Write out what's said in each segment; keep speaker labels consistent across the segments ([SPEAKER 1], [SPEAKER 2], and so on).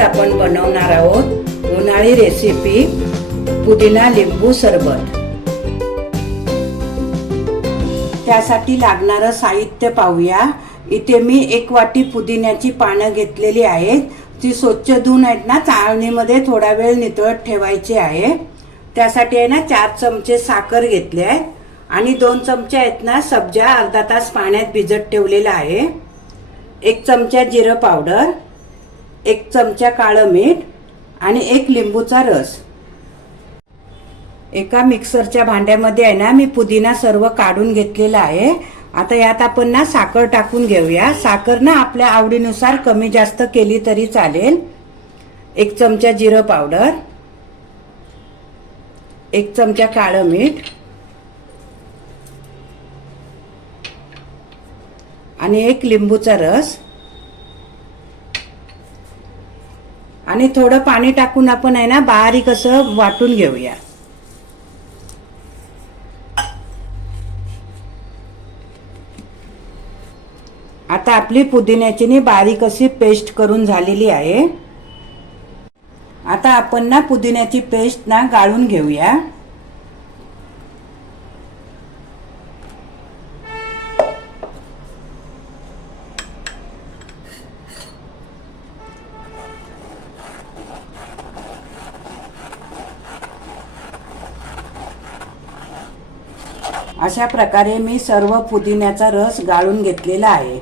[SPEAKER 1] आपण बनवणार आहोत उन्हाळी रेसिपी पुदिना लिंबू सरबत. त्यासाठी लागणारं साहित्य पाहूया. इथे मी एक वाटी पुदिन्याची पानं घेतलेली आहेत. ती स्वच्छ धुवून आहेत ना चाळणीमध्ये थोडा वेळ नितळत ठेवायची आहे. त्यासाठी आहे ना चार चमचे साखर घेतले आहेत आणि दोन चमचे आहेत ना सब्जा अर्धा तास पाण्यात भिजत ठेवलेला आहे. एक चमचा जिरं पावडर. एक चमचा काळं मीठ आणि एक लिंबूचा रस. एका मिक्सरच्या भांड्यामध्ये आहे ना मी पुदिना सर्व काढून घेतलेला आहे. आता यात आपण ना साखर टाकून घेऊया. साखर ना आपल्या आवडीनुसार कमी जास्त केली तरी चालेल. एक चमचा जिरं पावडर. एक चमचा काळं मीठ. आणि एक लिंबूचा रस. आणि थोडं पाणी टाकून आपण आहे ना बारीक असं वाटून घेऊया. आता आपली पुदिन्याची बारीक अशी पेस्ट करून झालेली आहे. आता आपण ना पुदिन्याची पेस्ट ना गाळून घेऊया. अशा प्रकारे मी सर्व पुदिन्याचा रस गाळून घेतलेला आहे.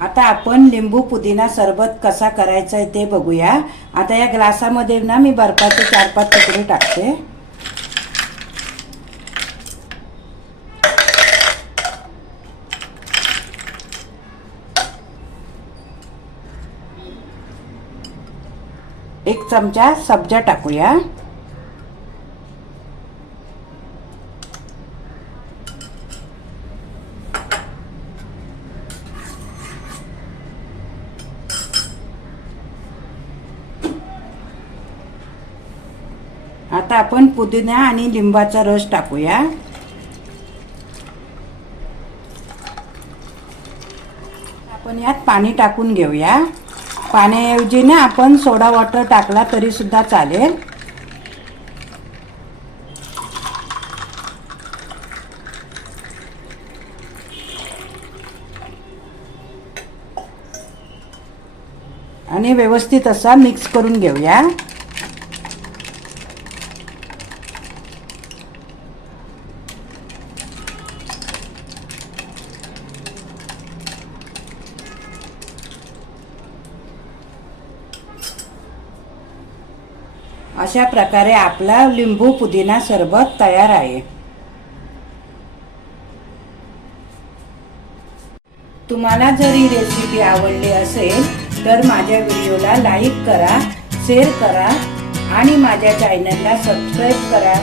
[SPEAKER 1] आता आपण लिंबू पुदिना सरबत कसा करायचा आहे ते बघूया. आता या ग्लासामध्ये ना मी बर्फाचे चार पाच तुकडे टाकते. एक चमचा सब्जा टाकूया. आता आपण पुदिना आणि लिंबाचा रस टाकूया. आपण यात पाणी टाकून घेऊया. पाण्याऐवजी ना आपण सोडा वॉटर टाकला तरी सुद्धा चालेल. आणि व्यवस्थित असा मिक्स करून घेऊया. अशा प्रकारे आपला लिंबू पुदिना सरबत तयार आहे. तुम्हाला जर ही रेसिपी आवडली असेल तर माझ्या व्हिडिओला लाईक करा शेअर करा आणि माझ्या चॅनलला सबस्क्राईब करा.